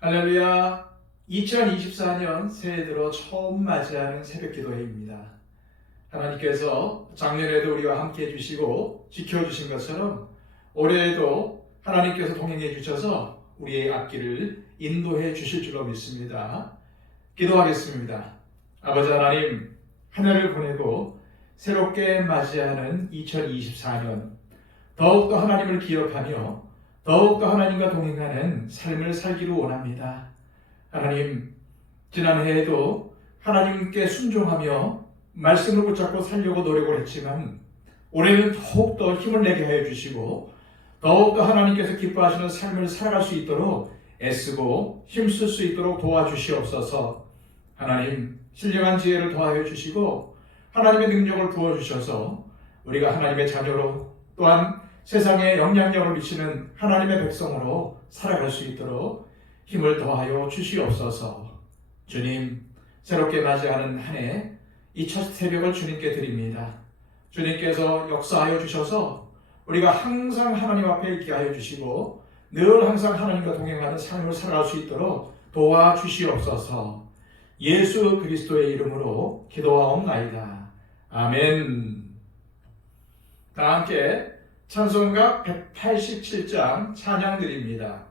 할렐루야. 2024년 새해 들어 처음 맞이하는 새벽 기도회입니다. 하나님께서 작년에도 우리와 함께 해주시고 지켜주신 것처럼 올해에도 하나님께서 동행해 주셔서 우리의 앞길을 인도해 주실 줄로 믿습니다. 기도하겠습니다. 아버지 하나님, 한 해를 보내고 새롭게 맞이하는 2024년 더욱더 하나님을 기억하며 더욱더 하나님과 동행하는 삶을 살기를 원합니다. 하나님, 지난 해에도 하나님께 순종하며 말씀을 붙잡고 살려고 노력을 했지만 올해는 더욱더 힘을 내게 하여 주시고 더욱더 하나님께서 기뻐하시는 삶을 살아갈 수 있도록 애쓰고 힘쓸 수 있도록 도와주시옵소서. 하나님, 신령한 지혜를 더하여 주시고 하나님의 능력을 부어주셔서 우리가 하나님의 자녀로 또한 세상에 영향력을 미치는 하나님의 백성으로 살아갈 수 있도록 힘을 더하여 주시옵소서. 주님, 새롭게 맞이하는 한 해 이 첫 새벽을 주님께 드립니다. 주님께서 역사하여 주셔서 우리가 항상 하나님 앞에 있게 하여 주시고 늘 항상 하나님과 동행하는 삶을 살아갈 수 있도록 도와주시옵소서. 예수 그리스도의 이름으로 기도하옵나이다. 아멘. 다 함께 찬송가 187장 찬양 드립니다.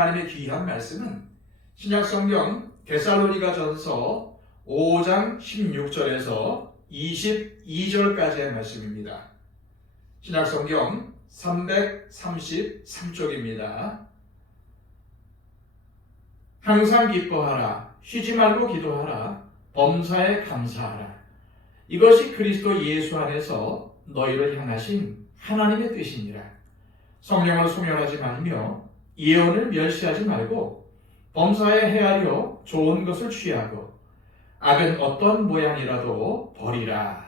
하나님의 귀한 말씀은 신약성경 데살로니가전서 5장 16절에서 22절까지의 말씀입니다. 신약성경 333쪽입니다. 항상 기뻐하라, 쉬지 말고 기도하라, 범사에 감사하라. 이것이 그리스도 예수 안에서 너희를 향하신 하나님의 뜻이니라. 성령을 소멸하지 말며 예언을 멸시하지 말고 범사에 헤아려 좋은 것을 취하고 악은 어떤 모양이라도 버리라.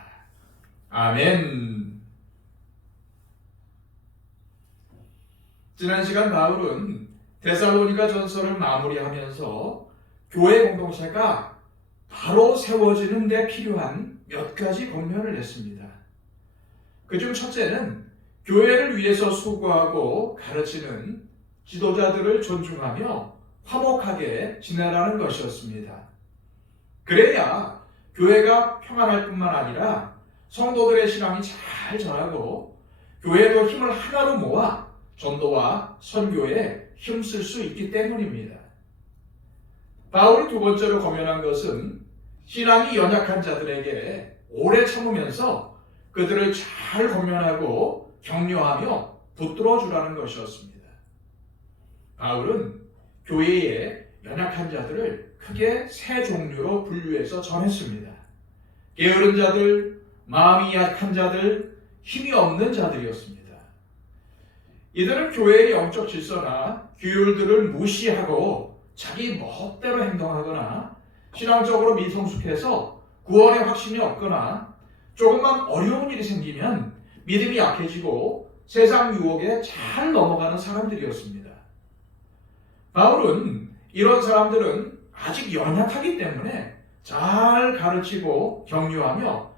아멘. 지난 시간 바울은 데살로니가 전서를 마무리하면서 교회 공동체가 바로 세워지는 데 필요한 몇 가지 권면을 냈습니다. 그중 첫째는 교회를 위해서 수고하고 가르치는 지도자들을 존중하며 화목하게 지내라는 것이었습니다. 그래야 교회가 평안할 뿐만 아니라 성도들의 신앙이 잘 자라고 교회도 힘을 하나로 모아 전도와 선교에 힘쓸 수 있기 때문입니다. 바울이 두 번째로 권면한 것은 신앙이 연약한 자들에게 오래 참으면서 그들을 잘 권면하고 격려하며 붙들어 주라는 것이었습니다. 바울은 교회의 연약한 자들을 크게 세 종류로 분류해서 전했습니다. 게으른 자들, 마음이 약한 자들, 힘이 없는 자들이었습니다. 이들은 교회의 영적 질서나 규율들을 무시하고 자기 멋대로 행동하거나 신앙적으로 미성숙해서 구원의 확신이 없거나 조금만 어려운 일이 생기면 믿음이 약해지고 세상 유혹에 잘 넘어가는 사람들이었습니다. 바울은 이런 사람들은 아직 연약하기 때문에 잘 가르치고 격려하며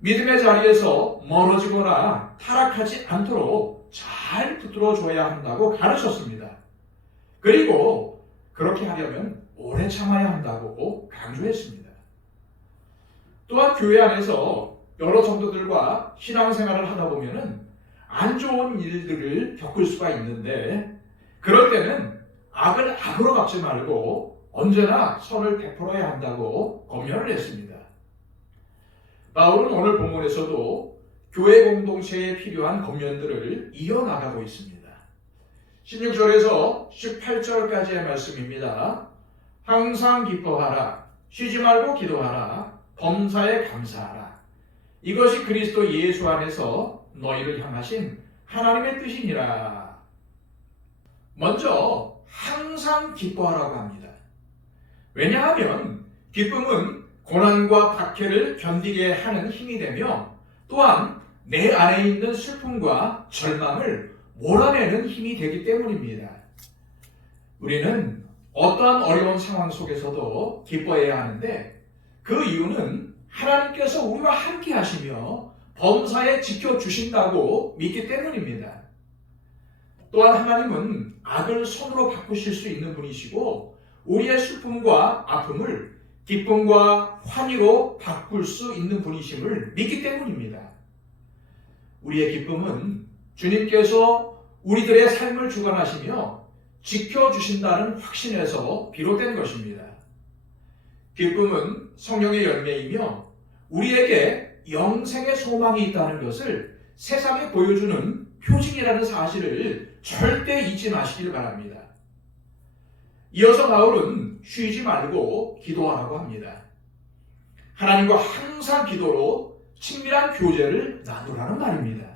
믿음의 자리에서 멀어지거나 타락하지 않도록 잘 붙들어 줘야 한다고 가르쳤습니다. 그리고 그렇게 하려면 오래 참아야 한다고 강조했습니다. 또한 교회 안에서 여러 성도들과 신앙생활을 하다 보면은 안 좋은 일들을 겪을 수가 있는데 그럴 때는 악을 악으로 갚지 말고 언제나 선을 베풀어야 한다고 권면을 했습니다. 바울은 오늘 본문에서도 교회 공동체에 필요한 권면들을 이어나가고 있습니다. 16절에서 18절까지의 말씀입니다. 항상 기뻐하라. 쉬지 말고 기도하라. 범사에 감사하라. 이것이 그리스도 예수 안에서 너희를 향하신 하나님의 뜻이니라. 먼저 항상 기뻐하라고 합니다. 왜냐하면 기쁨은 고난과 박해를 견디게 하는 힘이 되며 또한 내 안에 있는 슬픔과 절망을 몰아내는 힘이 되기 때문입니다. 우리는 어떠한 어려운 상황 속에서도 기뻐해야 하는데 그 이유는 하나님께서 우리와 함께 하시며 범사에 지켜주신다고 믿기 때문입니다. 또한 하나님은 악을 손으로 바꾸실 수 있는 분이시고 우리의 슬픔과 아픔을 기쁨과 환희로 바꿀 수 있는 분이심을 믿기 때문입니다. 우리의 기쁨은 주님께서 우리들의 삶을 주관하시며 지켜주신다는 확신에서 비롯된 것입니다. 기쁨은 성령의 열매이며 우리에게 영생의 소망이 있다는 것을 세상에 보여주는 표징이라는 사실을 절대 잊지 마시길 바랍니다. 이어서 바울은 쉬지 말고 기도하라고 합니다. 하나님과 항상 기도로 친밀한 교제를 나누라는 말입니다.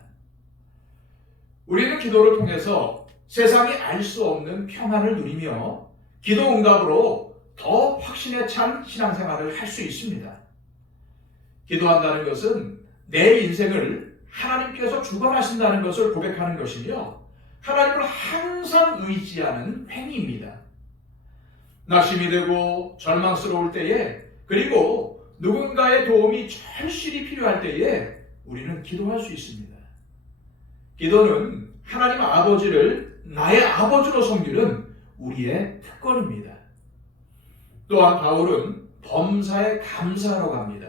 우리는 기도를 통해서 세상이 알 수 없는 평안을 누리며 기도 응답으로 더 확신에 찬 신앙생활을 할 수 있습니다. 기도한다는 것은 내 인생을 하나님께서 주관하신다는 것을 고백하는 것이며 하나님을 항상 의지하는 행위입니다. 낙심이 되고 절망스러울 때에 그리고 누군가의 도움이 절실히 필요할 때에 우리는 기도할 수 있습니다. 기도는 하나님 아버지를 나의 아버지로 섬기는 우리의 특권입니다. 또한 바울은 범사에 감사하라고 합니다.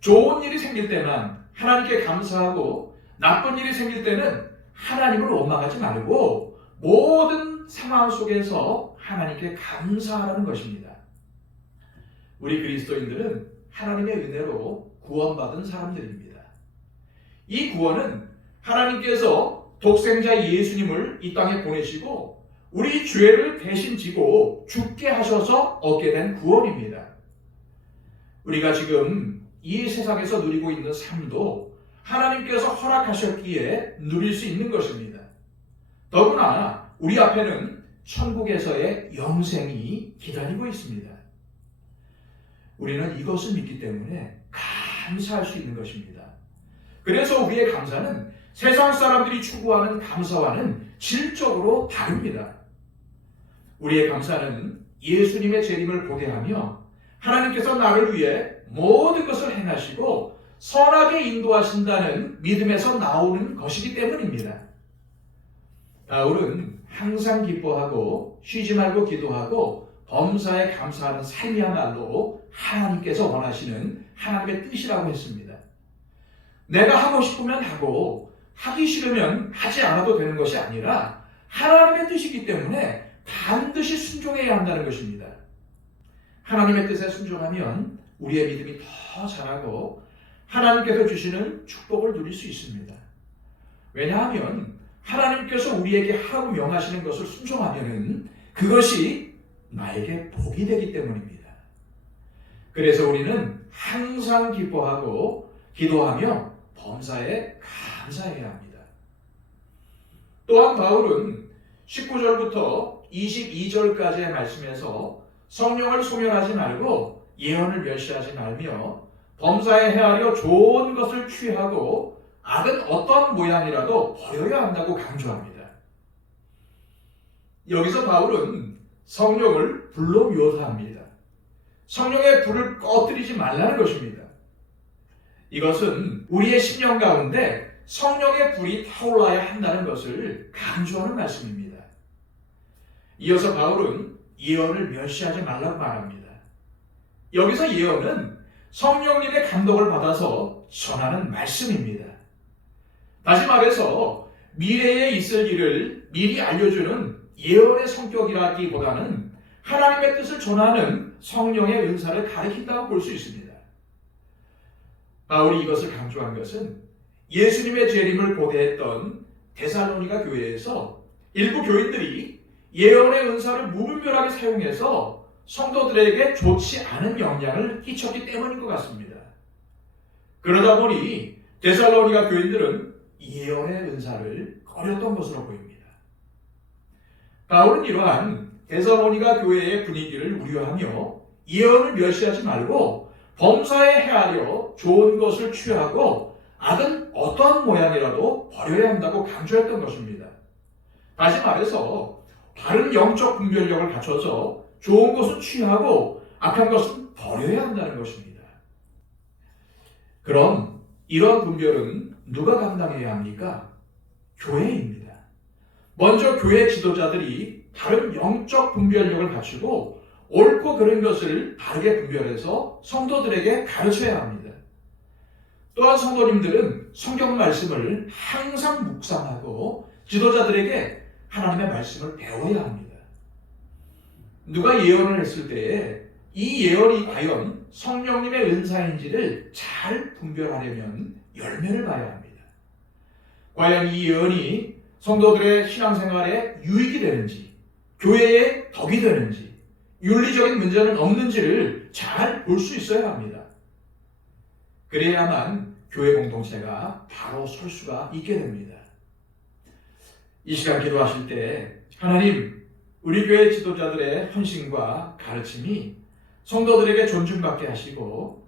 좋은 일이 생길 때만 하나님께 감사하고 나쁜 일이 생길 때는 하나님을 원망하지 말고 모든 상황 속에서 하나님께 감사하라는 것입니다. 우리 그리스도인들은 하나님의 은혜로 구원받은 사람들입니다. 이 구원은 하나님께서 독생자 예수님을 이 땅에 보내시고 우리 죄를 대신 지고 죽게 하셔서 얻게 된 구원입니다. 우리가 지금 이 세상에서 누리고 있는 삶도 하나님께서 허락하셨기에 누릴 수 있는 것입니다. 더구나 우리 앞에는 천국에서의 영생이 기다리고 있습니다. 우리는 이것을 믿기 때문에 감사할 수 있는 것입니다. 그래서 우리의 감사는 세상 사람들이 추구하는 감사와는 질적으로 다릅니다. 우리의 감사는 예수님의 재림을 고대하며 하나님께서 나를 위해 모든 것을 행하시고 선하게 인도하신다는 믿음에서 나오는 것이기 때문입니다. 바울은 항상 기뻐하고 쉬지 말고 기도하고 범사에 감사하는 삶이야말로 하나님께서 원하시는 하나님의 뜻이라고 했습니다. 내가 하고 싶으면 하고 하기 싫으면 하지 않아도 되는 것이 아니라 하나님의 뜻이기 때문에 반드시 순종해야 한다는 것입니다. 하나님의 뜻에 순종하면 우리의 믿음이 더 자라고 하나님께서 주시는 축복을 누릴 수 있습니다. 왜냐하면 하나님께서 우리에게 하라고 명하시는 것을 순종하면 그것이 나에게 복이 되기 때문입니다. 그래서 우리는 항상 기뻐하고 기도하며 범사에 감사해야 합니다. 또한 바울은 19절부터 22절까지의 말씀에서 성령을 소멸하지 말고 예언을 멸시하지 말며 범사에 헤아려 좋은 것을 취하고 악은 어떤 모양이라도 버려야 한다고 강조합니다. 여기서 바울은 성령을 불로 묘사합니다. 성령의 불을 꺼뜨리지 말라는 것입니다. 이것은 우리의 심령 가운데 성령의 불이 타올라야 한다는 것을 강조하는 말씀입니다. 이어서 바울은 예언을 멸시하지 말라고 말합니다. 여기서 예언은 성령님의 감동을 받아서 전하는 말씀입니다. 다시 말해서 미래에 있을 일을 미리 알려주는 예언의 성격이라기보다는 하나님의 뜻을 전하는 성령의 은사를 가리킨다고 볼 수 있습니다. 바울이 이것을 강조한 것은 예수님의 재림을 고대했던 데살로니가 교회에서 일부 교인들이 예언의 은사를 무분별하게 사용해서 성도들에게 좋지 않은 영향을 끼쳤기 때문인 것 같습니다. 그러다 보니 데살로니가 교인들은 예언의 은사를 꺼렸던 것으로 보입니다. 바울은 이러한 데살로니가 교회의 분위기를 우려하며 예언을 멸시하지 말고 범사에 헤아려 좋은 것을 취하고 악은 어떤 모양이라도 버려야 한다고 강조했던 것입니다. 다시 말해서 바른 영적 분별력을 갖춰서 좋은 것은 취하고 악한 것은 버려야 한다는 것입니다. 그럼 이런 분별은 누가 감당해야 합니까? 교회입니다. 먼저 교회 지도자들이 바른 영적 분별력을 갖추고 옳고 그른 것을 바르게 분별해서 성도들에게 가르쳐야 합니다. 또한 성도님들은 성경 말씀을 항상 묵상하고 지도자들에게 하나님의 말씀을 배워야 합니다. 누가 예언을 했을 때에 이 예언이 과연 성령님의 은사인지를 잘 분별하려면 열매를 봐야 합니다. 과연 이 예언이 성도들의 신앙생활에 유익이 되는지, 교회에 덕이 되는지, 윤리적인 문제는 없는지를 잘 볼 수 있어야 합니다. 그래야만 교회 공동체가 바로 설 수가 있게 됩니다. 이 시간 기도하실 때 하나님, 우리 교회 지도자들의 헌신과 가르침이 성도들에게 존중받게 하시고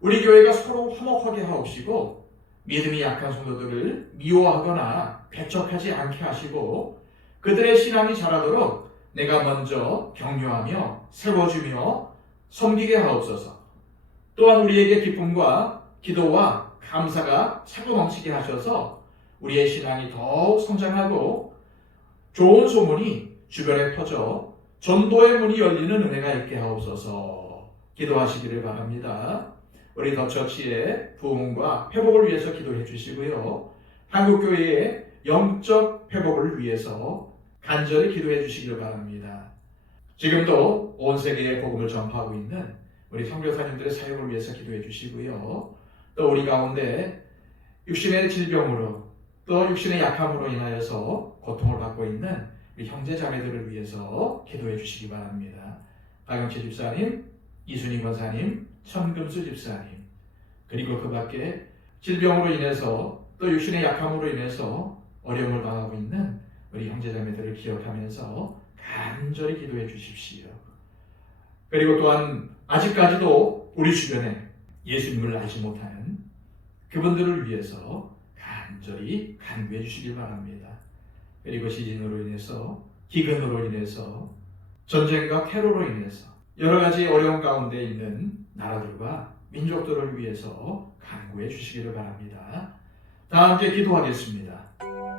우리 교회가 서로 화목하게 하옵시고 믿음이 약한 성도들을 미워하거나 배척하지 않게 하시고 그들의 신앙이 자라도록 내가 먼저 격려하며 세워주며 섬기게 하옵소서. 또한 우리에게 기쁨과 기도와 감사가 차고 넘치게 하셔서 우리의 신앙이 더욱 성장하고 좋은 소문이 주변에 퍼져 전도의 문이 열리는 은혜가 있게 하옵소서. 기도하시기를 바랍니다. 우리 더처치의 부흥과 회복을 위해서 기도해 주시고요. 한국교회의 영적 회복을 위해서 간절히 기도해 주시기를 바랍니다. 지금도 온 세계에 복음을 전파하고 있는 우리 선교사님들의 사역을 위해서 기도해 주시고요. 또 우리 가운데 육신의 질병으로 또 육신의 약함으로 인하여서 고통을 받고 있는 우리 형제 자매들을 위해서 기도해 주시기 바랍니다. 박영채 집사님, 이순희 권사님, 천금수 집사님, 그리고 그 밖에 질병으로 인해서 또 육신의 약함으로 인해서 어려움을 당하고 있는 우리 형제자매들을 기억하면서 간절히 기도해 주십시오. 그리고 또한 아직까지도 우리 주변에 예수님을 알지 못하는 그분들을 위해서 간절히 간구해 주시길 바랍니다. 그리고 지진으로 인해서, 기근으로 인해서, 전쟁과 테러로 인해서 여러 가지 어려움 가운데 있는 나라들과 민족들을 위해서 간구해 주시기를 바랍니다. 다 함께 기도하겠습니다.